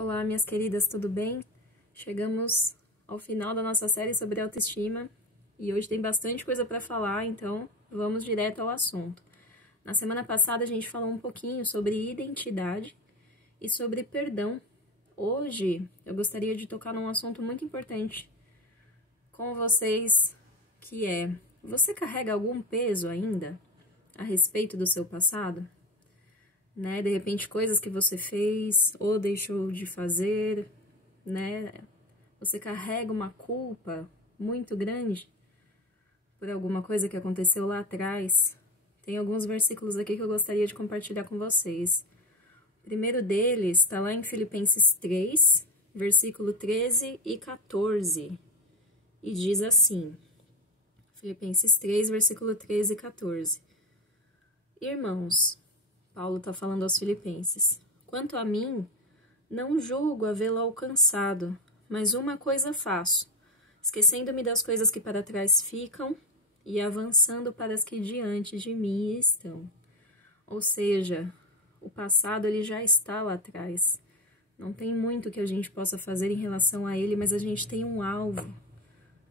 Olá, minhas queridas, tudo bem? Chegamos ao final da nossa série sobre autoestima e hoje tem bastante coisa para falar, então vamos direto ao assunto. Na semana passada a gente falou um pouquinho sobre identidade e sobre perdão. Hoje eu gostaria de tocar num assunto muito importante com vocês, que é: você carrega algum peso ainda a respeito do seu passado? Né? De repente, coisas que você fez ou deixou de fazer, né? Você carrega uma culpa muito grande por alguma coisa que aconteceu lá atrás. Tem alguns versículos aqui que eu gostaria de compartilhar com vocês. O primeiro deles está lá em Filipenses 3, versículo 13 e 14. E diz assim, Filipenses 3, versículo 13 e 14. Irmãos, Paulo está falando aos filipenses, quanto a mim, não julgo havê-lo alcançado, mas uma coisa faço, esquecendo-me das coisas que para trás ficam e avançando para as que diante de mim estão. Ou seja, o passado ele já está lá atrás. Não tem muito que a gente possa fazer em relação a ele, mas a gente tem um alvo.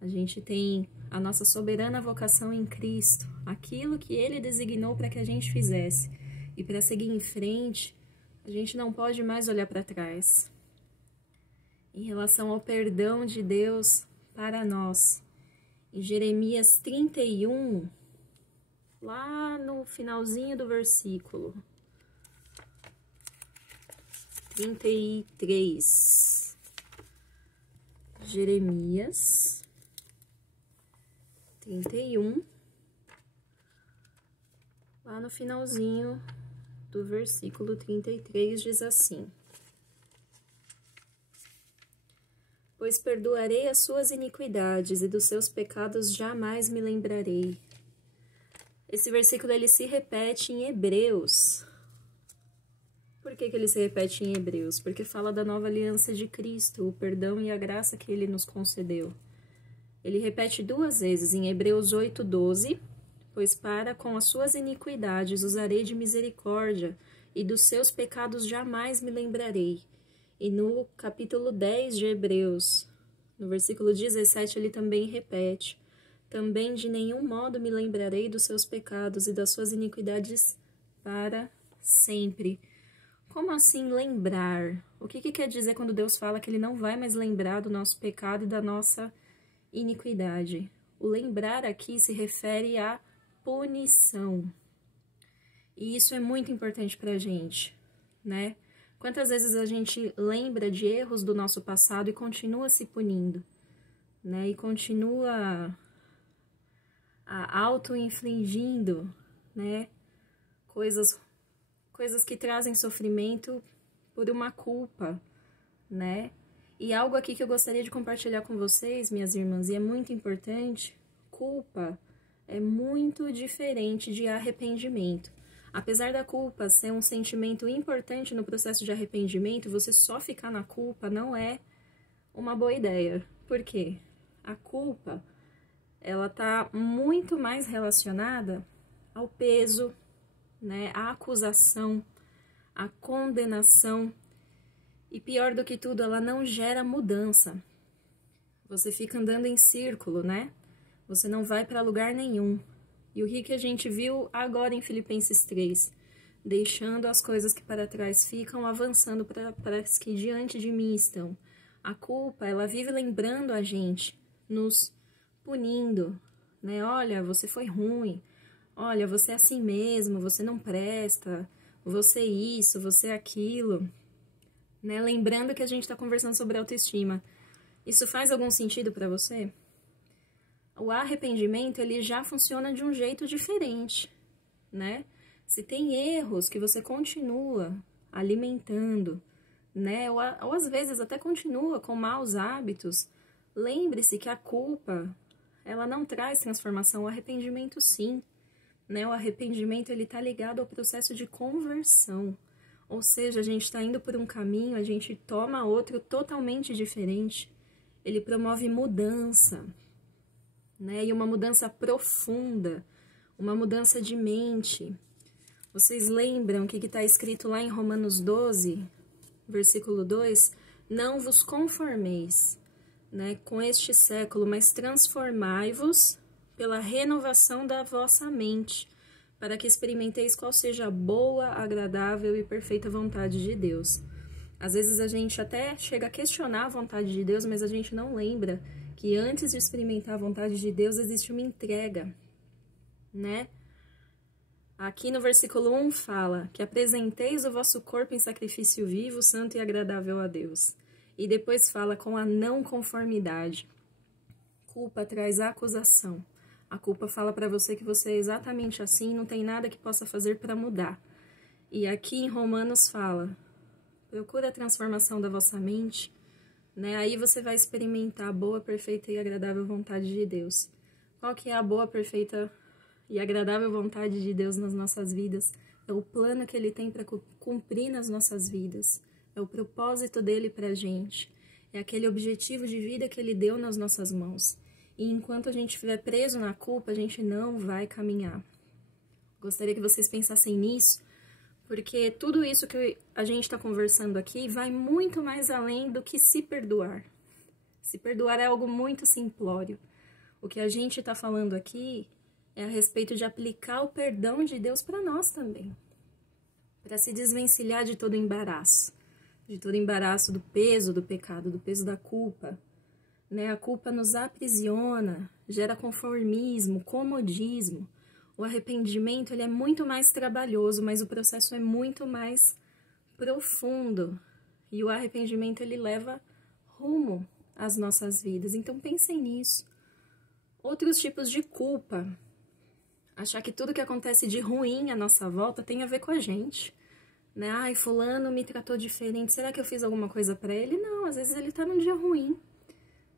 A gente tem a nossa soberana vocação em Cristo, aquilo que ele designou para que a gente fizesse. E para seguir em frente, a gente não pode mais olhar para trás. Em relação ao perdão de Deus para nós, em Jeremias 31, lá no finalzinho do versículo 33, Jeremias 31, lá no finalzinho do versículo 33 diz assim: pois perdoarei as suas iniquidades e dos seus pecados jamais me lembrarei. Esse versículo ele se repete em Hebreus. Por que ele se repete em Hebreus? Porque fala da nova aliança de Cristo, o perdão e a graça que ele nos concedeu. Ele repete duas vezes em Hebreus 8:12. Pois para com as suas iniquidades usarei de misericórdia, e dos seus pecados jamais me lembrarei. E no capítulo 10 de Hebreus, no versículo 17, ele também repete: também de nenhum modo me lembrarei dos seus pecados e das suas iniquidades para sempre. Como assim lembrar? O que quer dizer quando Deus fala que ele não vai mais lembrar do nosso pecado e da nossa iniquidade? O lembrar aqui se refere a punição. E isso é muito importante pra gente, né? Quantas vezes a gente lembra de erros do nosso passado e continua se punindo, né? E continua auto-infligindo, né? Coisas que trazem sofrimento por uma culpa, né? E algo aqui que eu gostaria de compartilhar com vocês, minhas irmãs, e é muito importante: culpa é muito diferente de arrependimento. Apesar da culpa ser um sentimento importante no processo de arrependimento, você só ficar na culpa não é uma boa ideia. Por quê? A culpa, ela tá muito mais relacionada ao peso, né? À acusação, à condenação. E pior do que tudo, ela não gera mudança. Você fica andando em círculo, né? Você não vai para lugar nenhum. E o que a gente viu agora em Filipenses 3? Deixando as coisas que para trás ficam, avançando para as que diante de mim estão. A culpa, ela vive lembrando a gente, nos punindo, né? Olha, você foi ruim. Olha, você é assim mesmo, você não presta. Você isso, você aquilo. Né? Lembrando que a gente está conversando sobre autoestima. Isso faz algum sentido para você? O arrependimento, ele já funciona de um jeito diferente, né? Se tem erros que você continua alimentando, né? Ou às vezes até continua com maus hábitos, lembre-se que a culpa, ela não traz transformação. O arrependimento, sim, né? O arrependimento, ele tá ligado ao processo de conversão. Ou seja, a gente está indo por um caminho, a gente toma outro totalmente diferente. Ele promove mudança, né? E uma mudança profunda, uma mudança de mente. Vocês lembram o que está escrito lá em Romanos 12? versículo 2, não vos conformeis, né, com este século, mas transformai-vos pela renovação da vossa mente, para que experimenteis qual seja a boa, agradável e perfeita vontade de Deus. Às vezes a gente até chega a questionar a vontade de Deus, mas a gente não lembra que antes de experimentar a vontade de Deus existe uma entrega, né? Aqui no versículo 1 fala que apresenteis o vosso corpo em sacrifício vivo, santo e agradável a Deus. E depois fala com a não conformidade. Culpa traz acusação. A culpa fala para você que você é exatamente assim, não tem nada que possa fazer para mudar. E aqui em Romanos fala, procura a transformação da vossa mente, né? Aí você vai experimentar a boa, perfeita e agradável vontade de Deus. Qual que é a boa, perfeita e agradável vontade de Deus nas nossas vidas? É o plano que Ele tem para cumprir nas nossas vidas. É o propósito dele pra gente. É aquele objetivo de vida que Ele deu nas nossas mãos. E enquanto a gente estiver preso na culpa, a gente não vai caminhar. Gostaria que vocês pensassem nisso, porque tudo isso que a gente está conversando aqui vai muito mais além do que se perdoar. Se perdoar é algo muito simplório. O que a gente está falando aqui é a respeito de aplicar o perdão de Deus para nós também. Para se desvencilhar de todo embaraço. De todo embaraço do peso do pecado, do peso da culpa. Né? A culpa nos aprisiona, gera conformismo, comodismo. O arrependimento ele é muito mais trabalhoso, mas o processo é muito mais profundo. E o arrependimento ele leva rumo às nossas vidas. Então pensem nisso. Outros tipos de culpa. Achar que tudo que acontece de ruim à nossa volta tem a ver com a gente. Né? Ai, fulano me tratou diferente. Será que eu fiz alguma coisa pra ele? Não, às vezes ele tá num dia ruim.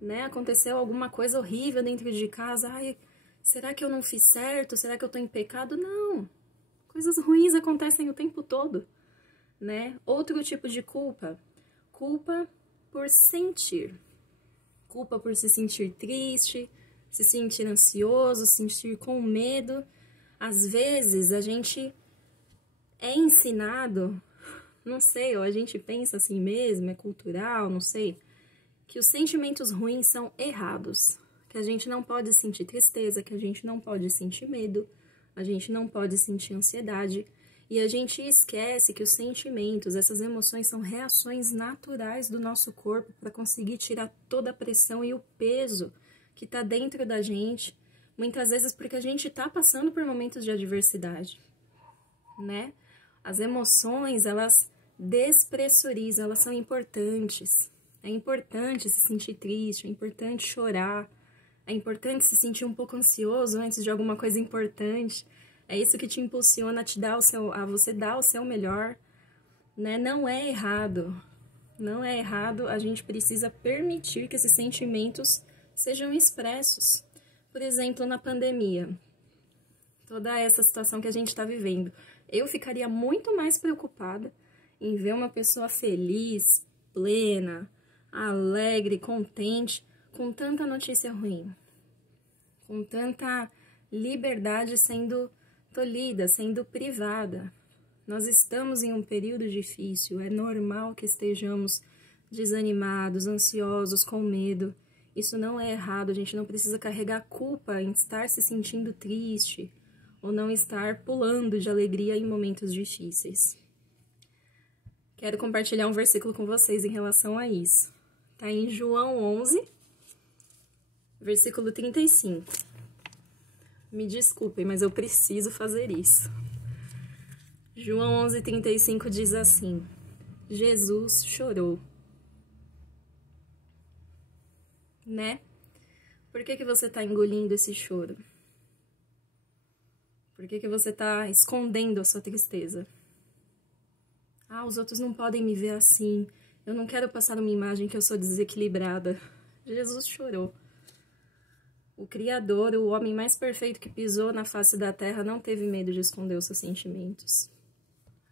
Né? Aconteceu alguma coisa horrível dentro de casa. Ai, será que eu não fiz certo? Será que eu tô em pecado? Não. Coisas ruins acontecem o tempo todo, né? Outro tipo de culpa. Culpa por sentir. Culpa por se sentir triste, se sentir ansioso, se sentir com medo. Às vezes a gente é ensinado, não sei, ou a gente pensa assim mesmo, é cultural, não sei, que os sentimentos ruins são errados. Que a gente não pode sentir tristeza, que a gente não pode sentir medo, a gente não pode sentir ansiedade. E a gente esquece que os sentimentos, essas emoções são reações naturais do nosso corpo para conseguir tirar toda a pressão e o peso que está dentro da gente. Muitas vezes porque a gente está passando por momentos de adversidade, né? As emoções, elas despressurizam, elas são importantes. É importante se sentir triste, é importante chorar. É importante se sentir um pouco ansioso antes de alguma coisa importante. É isso que te impulsiona a você dar o seu melhor, né? Não é errado. Não é errado. A gente precisa permitir que esses sentimentos sejam expressos. Por exemplo, na pandemia. Toda essa situação que a gente está vivendo. Eu ficaria muito mais preocupada em ver uma pessoa feliz, plena, alegre, contente, com tanta notícia ruim, com tanta liberdade sendo tolhida, sendo privada. Nós estamos em um período difícil, é normal que estejamos desanimados, ansiosos, com medo. Isso não é errado, a gente não precisa carregar culpa em estar se sentindo triste ou não estar pulando de alegria em momentos difíceis. Quero compartilhar um versículo com vocês em relação a isso. Está em João 11, versículo 35. Me desculpem, mas eu preciso fazer isso. João 11, 35 diz assim: Jesus chorou. Né? Por que você está engolindo esse choro? Por que você está escondendo a sua tristeza? Ah, os outros não podem me ver assim. Eu não quero passar uma imagem que eu sou desequilibrada. Jesus chorou. O Criador, o homem mais perfeito que pisou na face da terra, não teve medo de esconder os seus sentimentos.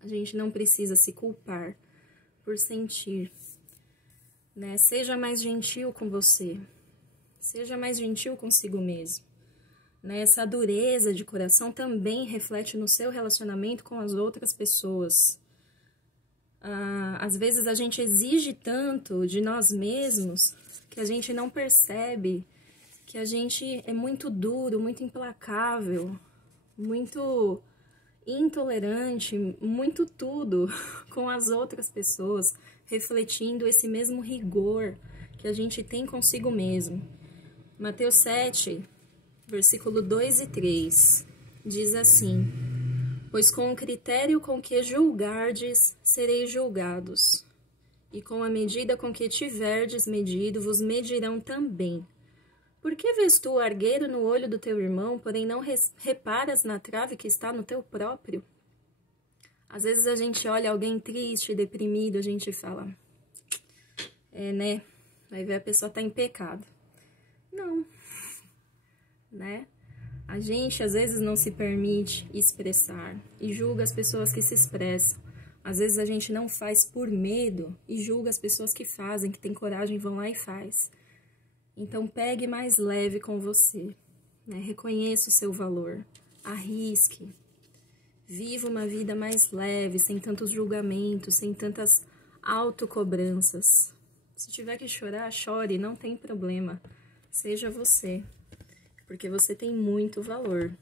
A gente não precisa se culpar por sentir, né? Seja mais gentil com você. Seja mais gentil consigo mesmo. Né? Essa dureza de coração também reflete no seu relacionamento com as outras pessoas. Às vezes a gente exige tanto de nós mesmos que a gente não percebe que a gente é muito duro, muito implacável, muito intolerante, muito tudo com as outras pessoas, refletindo esse mesmo rigor que a gente tem consigo mesmo. Mateus 7, versículo 2 e 3, diz assim: pois com o critério com que julgardes, sereis julgados, e com a medida com que tiverdes medido, vos medirão também. Por que vês tu o argueiro no olho do teu irmão, porém não reparas na trave que está no teu próprio? Às vezes a gente olha alguém triste, deprimido, a gente fala, né? Vai ver a pessoa tá em pecado. Não, né? A gente às vezes não se permite expressar e julga as pessoas que se expressam. Às vezes a gente não faz por medo e julga as pessoas que fazem, que têm coragem, vão lá e faz. Então pegue mais leve com você, né? Reconheça o seu valor, arrisque, viva uma vida mais leve, sem tantos julgamentos, sem tantas autocobranças. Se tiver que chorar, chore, não tem problema, seja você, porque você tem muito valor.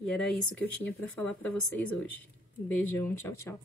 E era isso que eu tinha para falar para vocês hoje. Um beijão, tchau, tchau.